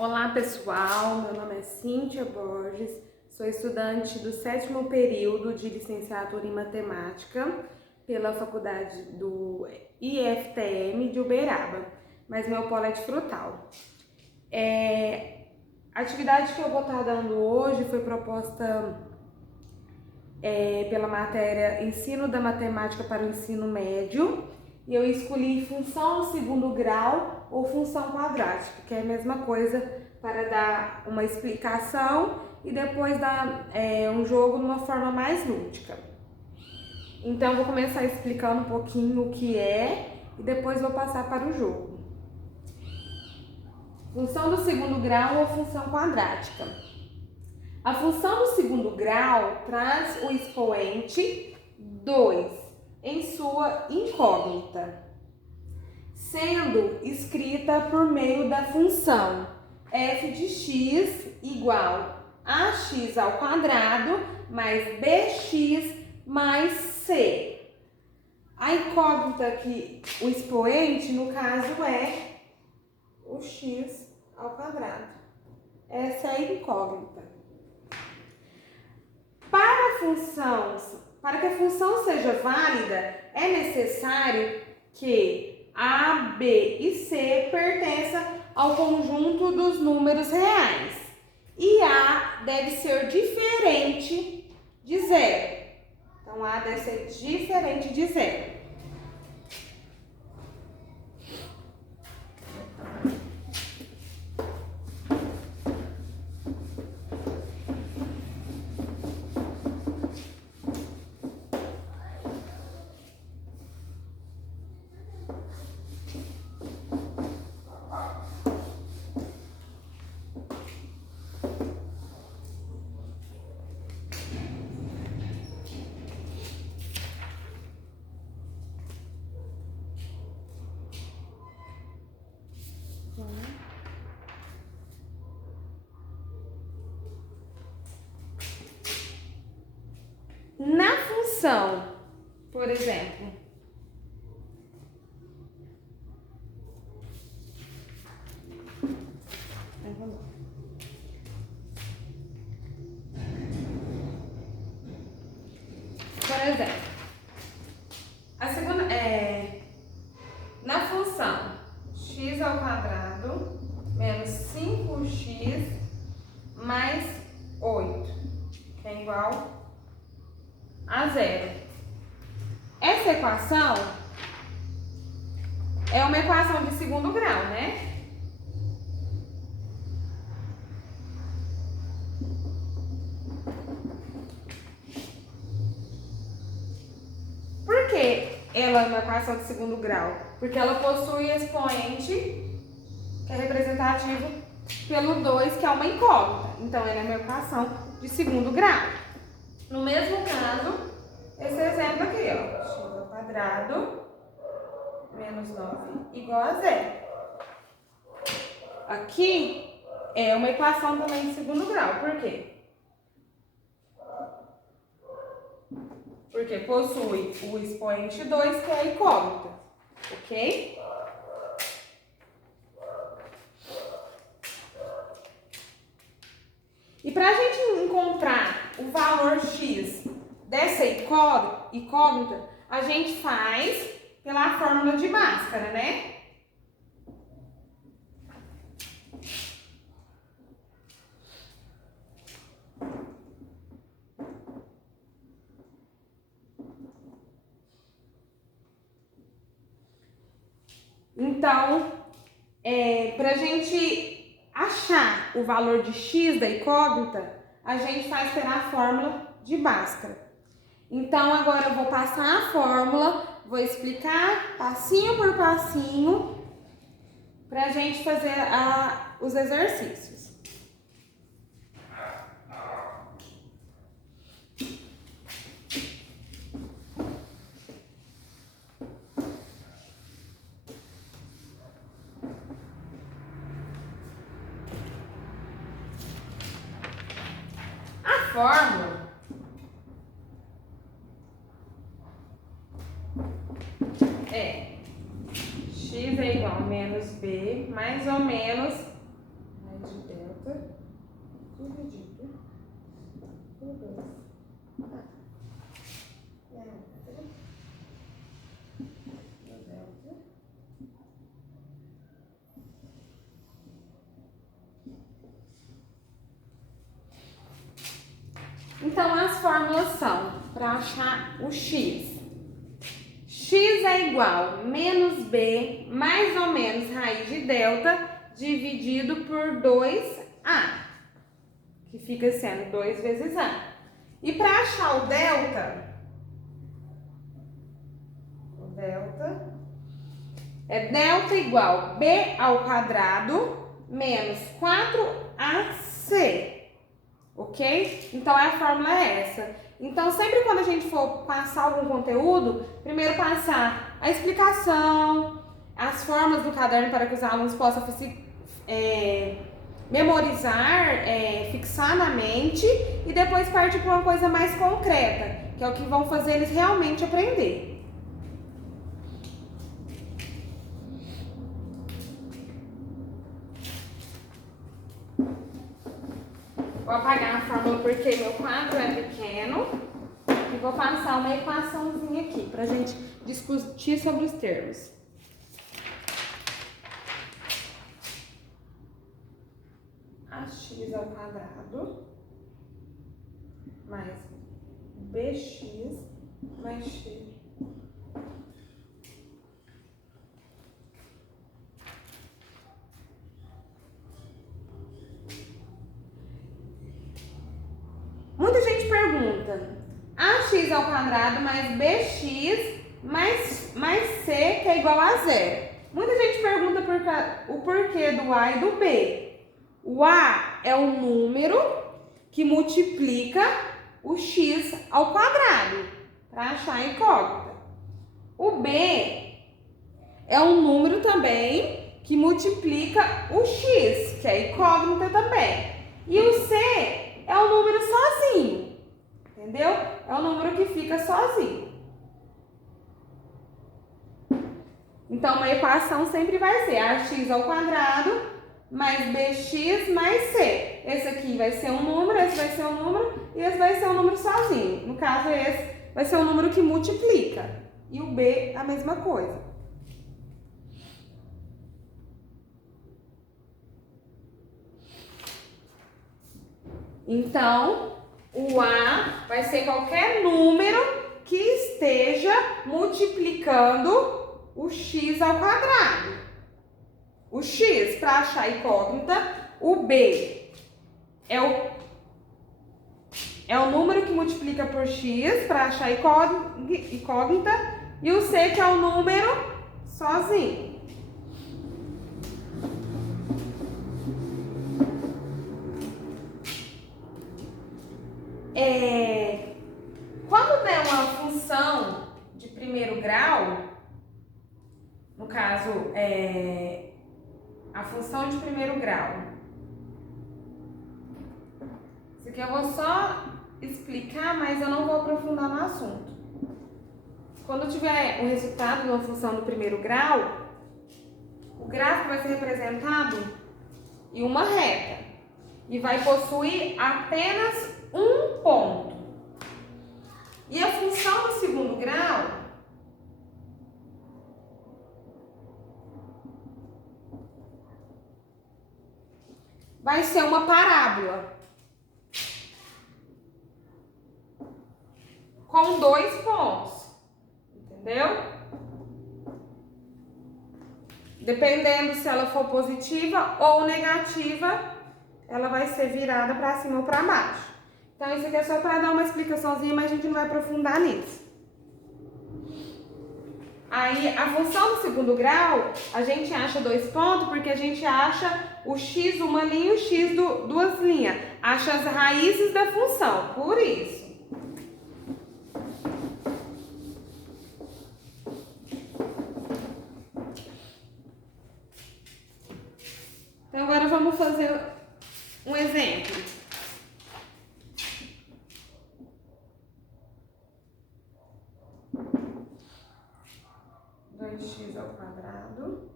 Olá pessoal, meu nome é Cíntia Borges, sou estudante do 7º período de licenciatura em matemática pela faculdade do IFTM de Uberaba, mas meu polo é de Frutal. A atividade que eu vou estar dando hoje foi proposta pela matéria Ensino da Matemática para o Ensino Médio e eu escolhi função no segundo grau ou função quadrática, que é a mesma coisa, para dar uma explicação e depois dar um jogo de uma forma mais lúdica. Então, vou começar explicando um pouquinho o que é e depois vou passar para o jogo. Função do segundo grau ou função quadrática. A função do segundo grau traz o expoente 2 em sua incógnita, sendo escrita por meio da função f de x igual a x ao quadrado mais bx mais c. A incógnita aqui, o expoente, no caso, é o x ao quadrado. Essa é a incógnita. Para que a função seja válida, é necessário que A, B e C pertençam ao conjunto dos números reais. E A deve ser diferente de zero. Então, A deve ser diferente de zero. Na função, por exemplo, a segunda na função x ao quadrado menos 5x mais 8, que é igual a zero. Essa equação é uma equação de segundo grau, né? Por que ela é uma equação de segundo grau? Porque ela possui expoente que é representativo pelo 2, que é uma incógnita. Então, ela é uma equação de segundo grau. No mesmo caso, esse exemplo aqui, ó, x ao quadrado menos 9 igual a zero. Aqui é uma equação também de segundo grau. Por quê? Porque possui o expoente 2, que é a incógnita, ok? E para a gente encontrar o valor x dessa incógnita, a gente faz pela fórmula de Bhaskara, né? Então, para a gente achar o valor de x da incógnita, a gente faz pela fórmula de Bhaskara. Então, agora eu vou passar a fórmula, vou explicar passinho por passinho para a gente fazer os exercícios. A fórmula é x é igual a menos b mais ou menos raiz de delta dividido por 2A. Então, as fórmulas são, para achar o x. X é igual menos b, mais ou menos raiz de delta, dividido por 2a, que fica sendo 2 vezes a. E para achar o delta é delta igual b ao quadrado menos 4ac. Ok? Então, a fórmula é essa. Então, sempre quando a gente for passar algum conteúdo, primeiro passar a explicação, as formas do caderno para que os alunos possam memorizar, fixar na mente e depois partir para uma coisa mais concreta, que é o que vão fazer eles realmente aprender. Vou apagar a fórmula porque meu quadro é pequeno e vou passar uma equaçãozinha aqui para a gente discutir sobre os termos. Ax ao quadrado mais bx mais x. Muita gente pergunta, ax ao quadrado mais bx mais c, que é igual a zero. Muita gente pergunta o porquê do a e do b. O a é o número que multiplica o x ao quadrado, para achar a incógnita. O b é um número também que multiplica o x, que é incógnita também. E o c é o número sozinho, entendeu? É o número que fica sozinho. Então, uma equação sempre vai ser ax ao quadrado mais bx mais c. Esse aqui vai ser um número, esse vai ser um número e esse vai ser um número sozinho. No caso, esse vai ser um número que multiplica. E o b, a mesma coisa. Então, o a vai ser qualquer número que esteja multiplicando o x ao quadrado. O x, para achar a incógnita, o b é o número que multiplica por x, para achar a incógnita, e o c, que é o número sozinho. Quando der uma função de primeiro grau, no caso, a função de primeiro grau, isso aqui eu vou só explicar, mas eu não vou aprofundar no assunto. Quando tiver o resultado de uma função do primeiro grau, o gráfico vai ser representado em uma reta e vai possuir apenas um ponto. E a função do segundo grau vai ser uma parábola com 2 pontos, entendeu? Dependendo se ela for positiva ou negativa, ela vai ser virada para cima ou para baixo. Então, isso aqui é só para dar uma explicaçãozinha, mas a gente não vai aprofundar nisso. Aí, a função do segundo grau, a gente acha 2 pontos porque a gente acha o x uma linha e o x duas linhas. Acha as raízes da função, por isso. Então, agora vamos fazer um exemplo. X ao quadrado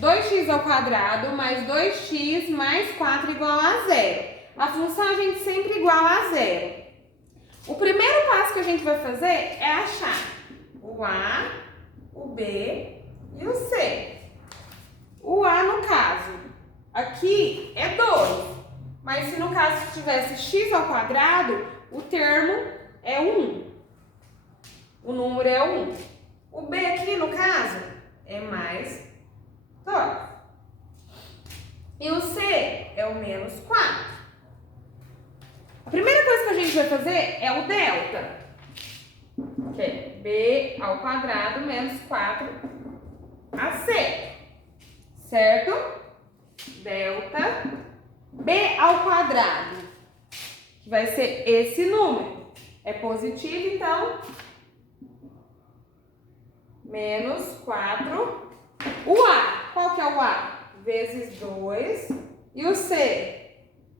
2x ao quadrado mais 2x mais 4 igual a 0. A função a gente sempre iguala a 0. O primeiro passo que a gente vai fazer é achar o A, o B e o C. O A, no caso, aqui é 2. Mas se no caso tivesse x ao quadrado, o termo é 1. O número é 1. O B aqui, no caso, é mais 2. E o C é o menos 4. A primeira coisa que a gente vai fazer é o delta, que é b ao quadrado menos 4ac, certo? Delta b ao quadrado, que vai ser esse número. É positivo, então, menos 4. O A, qual que é o A? Vezes 2. E o C?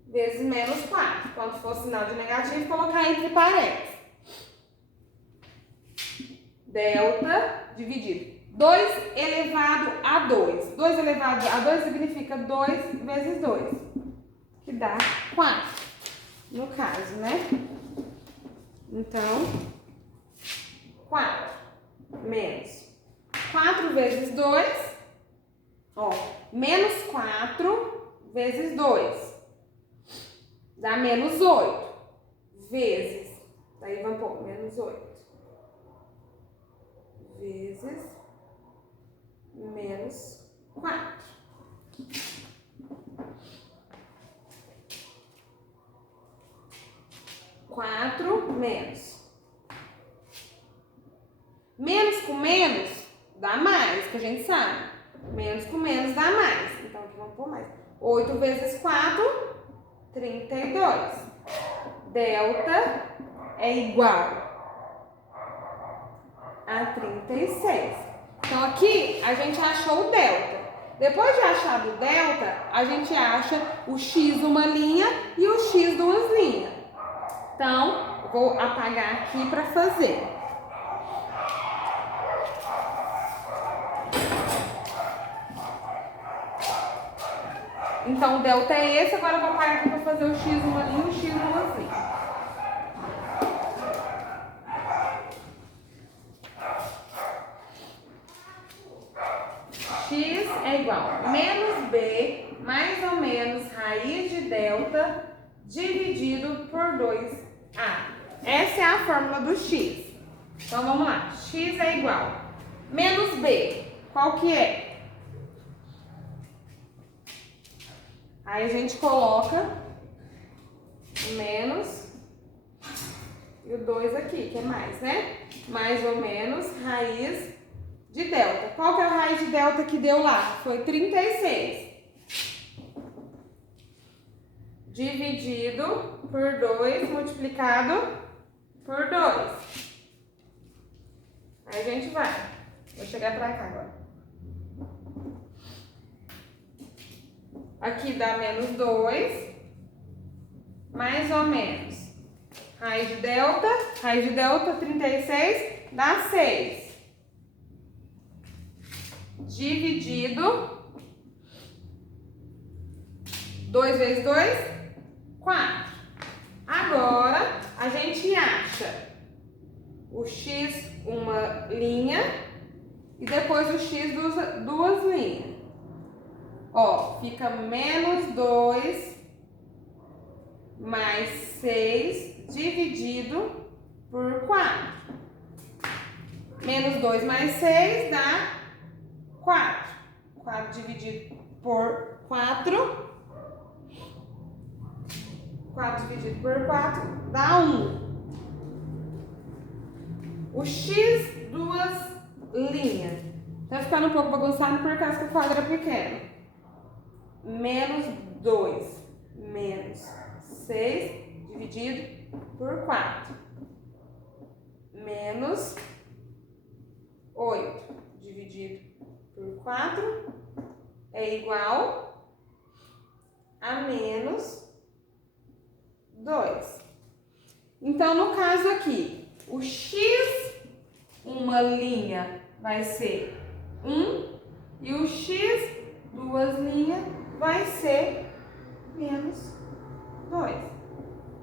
Vezes menos 4. Quando for sinal de negativo, colocar entre parênteses. Delta dividido. 2 elevado a 2. 2 elevado a 2 significa 2 vezes 2. Que dá 4. No caso, né? Então, 4 menos 4 vezes 2. Ó, menos 4 vezes 2. Dá menos 8. Vezes. Daí vamos pôr menos 8. Vezes menos 4. Menos. Menos com menos dá mais, que a gente sabe. Menos com menos dá mais. Então aqui vamos pôr mais. 8 vezes 4, 32. Delta é igual a 36. Então aqui a gente achou o delta. Depois de achar o delta, a gente acha o x uma linha e o x duas linhas. Então, vou apagar aqui para fazer. Então, o delta é esse. Agora eu vou apagar aqui para fazer o x uma linha e o x duas linhas. X é igual a menos b mais ou menos raiz de delta dividido por 2a. Essa é a fórmula do x. Então, vamos lá. X é igual a menos b. Qual que é? Aí a gente coloca menos e o 2 aqui, que é mais, né? Mais ou menos raiz de delta. Qual que é a raiz de delta que deu lá? Foi 36. Dividido por 2 multiplicado por 2. Aí a gente vai. Vou chegar pra cá agora. Aqui dá menos 2. Mais ou menos. Raiz de delta 36 dá 6. Dividido 2 vezes 2, 4. Agora, a gente acha o x uma linha e depois o x duas linhas. Ó, fica menos 2 mais 6 dividido por 4. Menos 2 mais 6 dá 4. 4 dividido por 4. 4 dividido por 4 dá 1. O x duas linhas. Tá ficando um pouco bagunçado por causa que o quadro é pequeno. Menos 2 menos 6 dividido por 4. Menos 8 dividido por 4 é igual a menos 2. Então, no caso aqui, o x, uma linha, vai ser 1 e o x duas linhas, vai ser menos 2.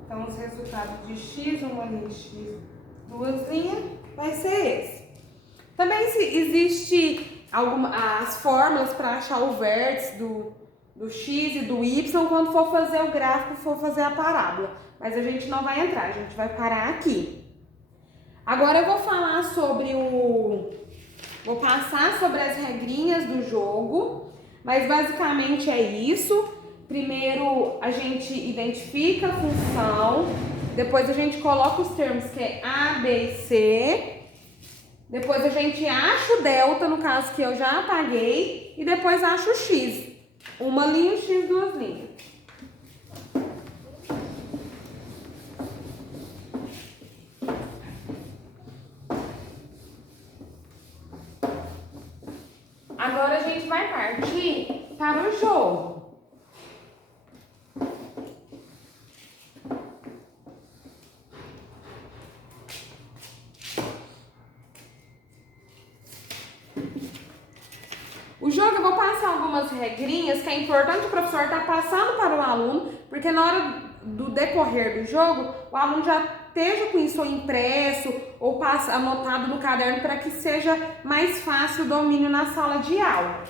Então, os resultados de x, uma linha, x, duas linhas, vai ser esse. Também existe as fórmulas para achar o vértice do x e do y quando for fazer o gráfico, for fazer a parábola. Mas a gente não vai entrar, a gente vai parar aqui. Agora eu vou falar sobre vou passar sobre as regrinhas do jogo, mas basicamente é isso. Primeiro a gente identifica a função, depois a gente coloca os termos que é A, B e C, depois a gente acha o delta, no caso que eu já apaguei, e depois acha o x. Uma linha e x, duas linhas. Agora a gente vai partir para o jogo. O jogo eu vou passar algumas regrinhas que é importante o professor estar passando para o aluno, porque na hora do decorrer do jogo, o aluno já esteja com isso impresso ou anotado no caderno para que seja mais fácil o domínio na sala de aula.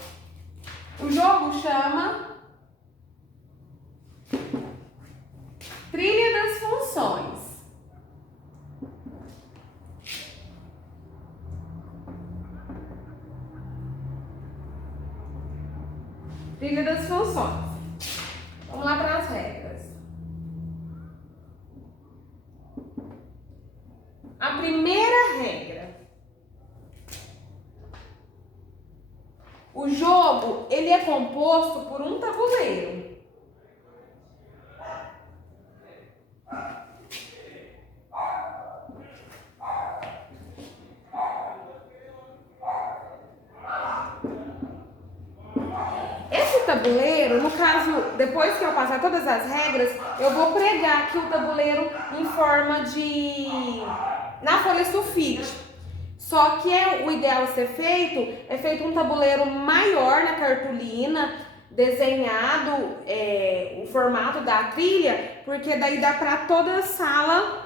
O jogo chama Trilha das Funções. Trilha das funções. Vamos lá para as regras. A primeira regra. O jogo, ele é composto por um tabuleiro. Esse tabuleiro, no caso, depois que eu passar todas as regras, eu vou pregar aqui o tabuleiro em forma na folha sulfite. Só que o ideal a ser é feito um tabuleiro maior na cartolina, desenhado o formato da trilha, porque daí dá para toda a sala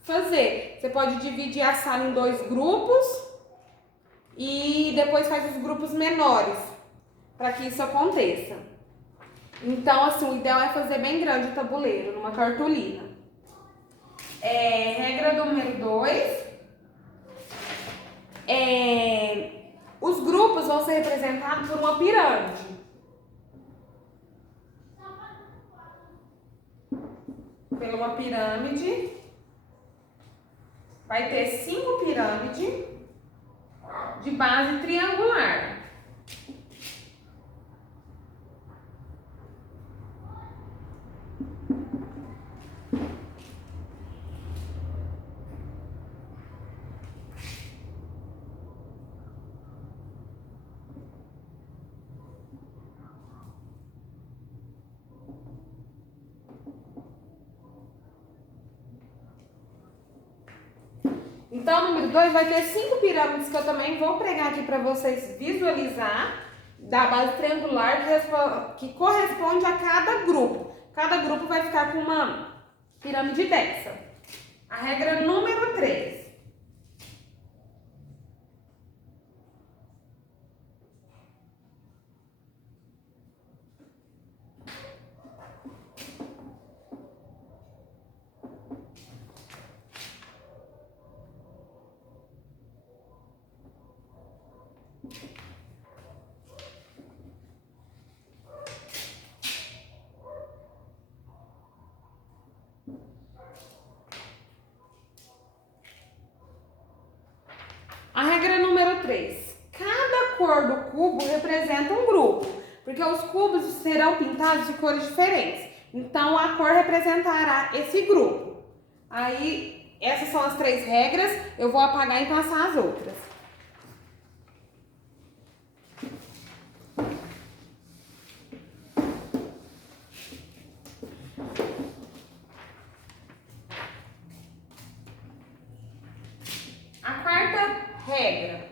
fazer. Você pode dividir a sala em 2 grupos e depois faz os grupos menores, para que isso aconteça. Então, assim, o ideal é fazer bem grande o tabuleiro, numa cartolina. Regra número 2. Os grupos vão ser representados por uma pirâmide. Pela uma pirâmide. Vai ter 5 pirâmides de base triangular. Então, número 2 vai ter 5 pirâmides que eu também vou pregar aqui para vocês visualizar, da base triangular que corresponde a cada grupo. Cada grupo vai ficar com uma pirâmide dessa. A regra número 3. A regra número 3. Cada cor do cubo representa um grupo, porque os cubos serão pintados de cores diferentes. Então, a cor representará esse grupo. Aí, essas são as 3 regras. Eu vou apagar e passar as outras. A quarta regra.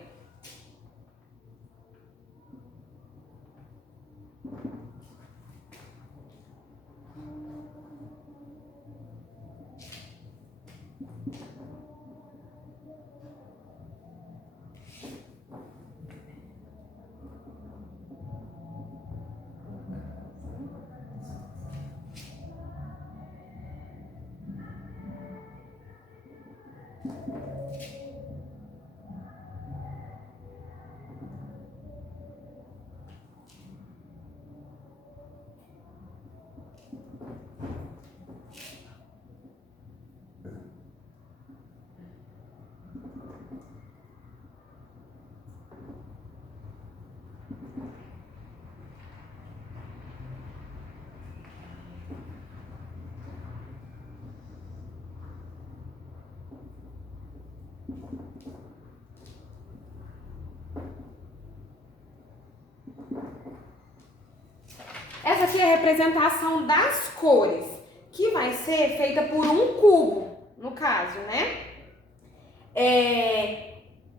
ter a representação das cores, que vai ser feita por um cubo, no caso, né?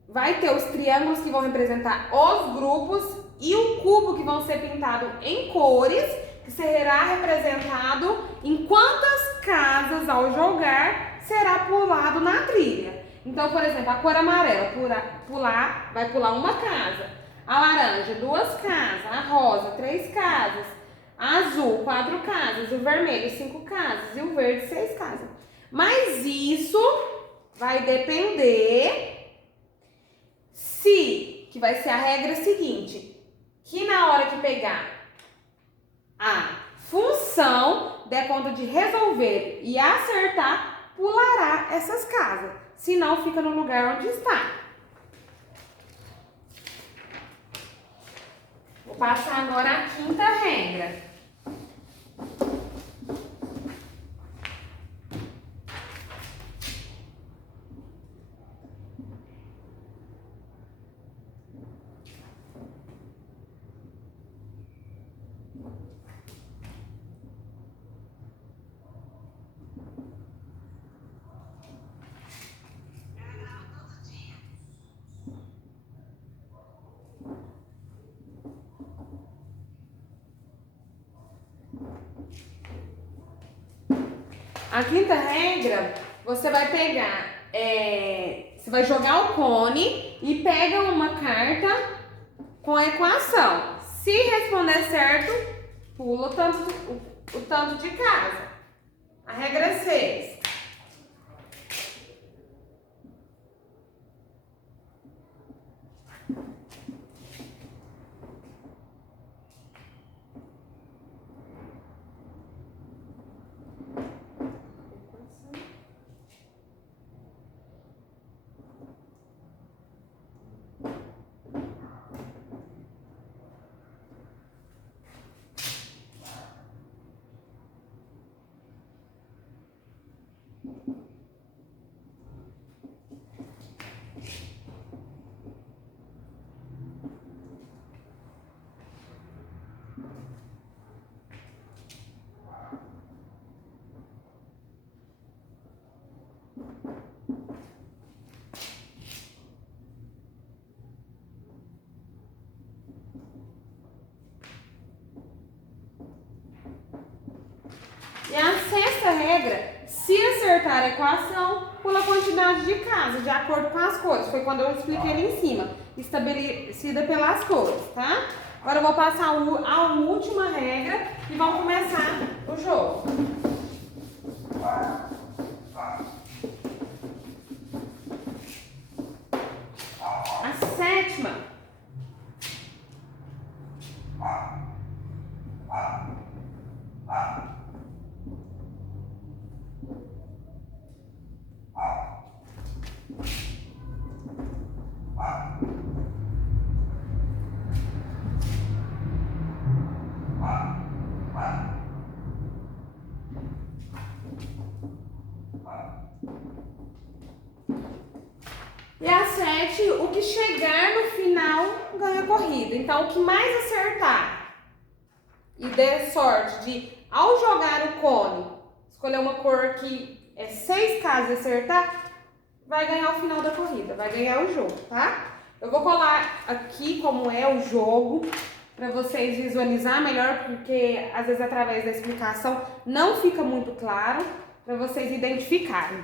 Vai ter os triângulos que vão representar os grupos e o cubo que vão ser pintados em cores, que será representado em quantas casas ao jogar será pulado na trilha. Então, por exemplo, a cor amarela vai pular uma casa, a laranja 2 casas, a rosa 3 casas, a azul 4 casas, o vermelho 5 casas e o verde 6 casas. Mas isso vai depender que vai ser a regra seguinte, que na hora que pegar a função, der conta de resolver e acertar, pulará essas casas. Se não, fica no lugar onde está. Vou passar agora a quinta regra. A quinta regra, você vai pegar, você vai jogar o cone e pega uma carta com a equação. Se responder certo, pula o tanto de casa. A regra 6. E a sexta regra, se acertar a equação, pula a quantidade de casas, de acordo com as cores. Foi quando eu expliquei ali em cima, estabelecida pelas cores, tá? Agora eu vou passar a última regra e vamos começar o jogo. A sétima. E a 7, o que chegar no final ganha a corrida. Então, o que mais acertar e der sorte de, ao jogar o cone, escolher uma cor que é 6 casas e acertar, vai ganhar o final da corrida, vai ganhar o jogo, tá? Eu vou colar aqui como é o jogo, para vocês visualizar melhor, porque às vezes através da explicação não fica muito claro, para vocês identificarem.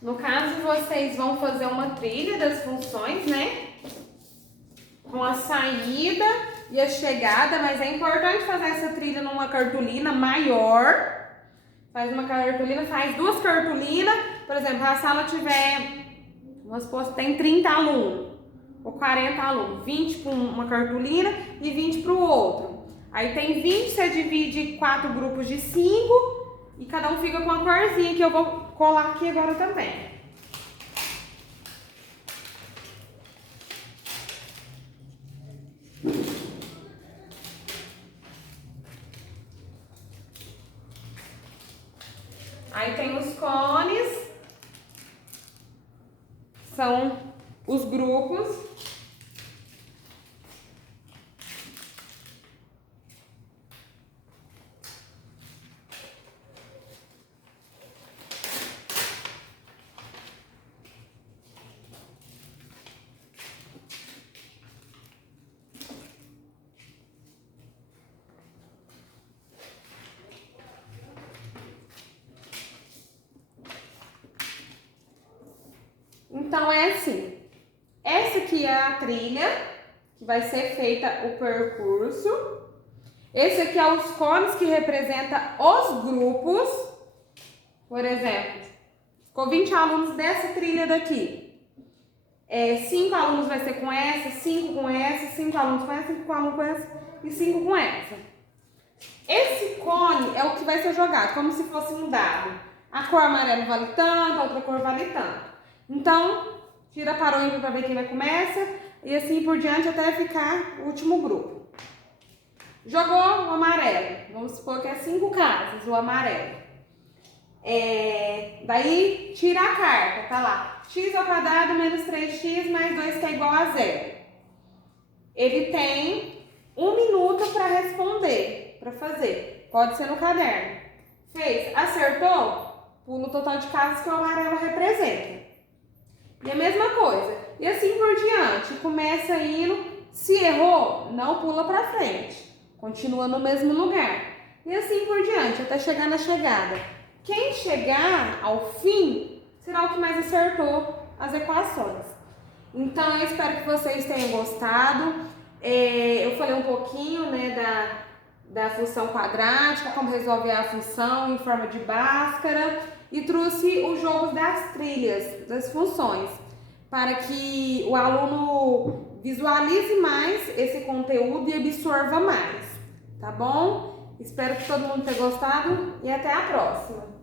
No caso, vocês vão fazer uma trilha das funções, né? Com a saída e a chegada, mas é importante fazer essa trilha numa cartolina maior. Faz uma cartolina, faz 2 cartolinas. Por exemplo, a sala tiver, vamos supor, tem 30 alunos ou 40 alunos. 20 para uma cartolina e 20 para o outro. Aí tem 20, você divide 4 grupos de 5 e cada um fica com uma corzinha que eu vou colar aqui agora também. Aí tem os cones, são os grupos. Então é assim, essa aqui é a trilha que vai ser feita o percurso. Esse aqui é os cones que representam os grupos. Por exemplo, ficou 20 alunos dessa trilha daqui. 5 alunos vai ser com essa, 5 com essa, 5 alunos com essa, 5 alunos com essa e 5 com essa. Esse cone é o que vai ser jogado, como se fosse um dado. A cor amarela vale tanto, a outra cor vale tanto. Então, tira para o ímpar para ver quem vai começar e assim por diante até ficar o último grupo. Jogou o amarelo, vamos supor que é 5 casas, o amarelo. Daí, tira a carta, tá lá. X ao quadrado menos 3x mais 2 que é igual a 0. Ele tem 1 minuto para responder, para fazer. Pode ser no caderno. Fez, acertou? Pula o total de casas que o amarelo representa. E a mesma coisa. E assim por diante. Começa indo. Se errou, não pula para frente. Continua no mesmo lugar. E assim por diante, até chegar na chegada. Quem chegar ao fim será o que mais acertou as equações. Então, eu espero que vocês tenham gostado. Eu falei um pouquinho, né, da função quadrática, como resolver a função em forma de Bhaskara. E trouxe o jogo das trilhas, das funções, para que o aluno visualize mais esse conteúdo e absorva mais, tá bom? Espero que todo mundo tenha gostado e até a próxima!